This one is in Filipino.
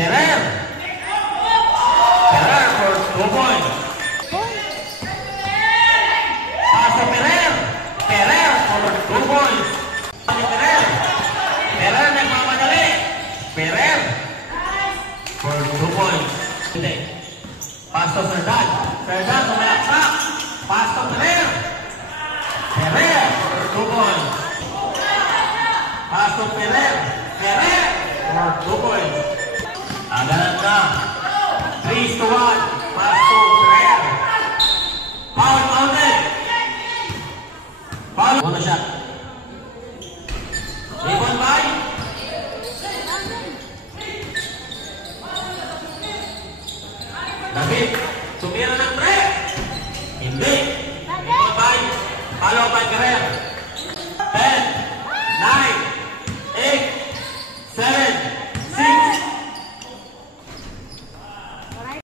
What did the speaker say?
Ferrer. Ferrer for 2 points. Paso Ferrer. Ferrer for 2 points. Ferrer. Ferrer nagmamadali. Ferrer for 2 points. Hindi. Paso Ferdan. Ferdan sumalaksak. Paso Ferrer. Ferrer for 2 points. Paso Ferrer. Ferrer for 2 points. Agalan na. 3-1. Paso Ferrer. Foul counted. Foul. One shot. Rebound by David. Sumira ng 3. Hindi. Rebound by follow by Ferrer.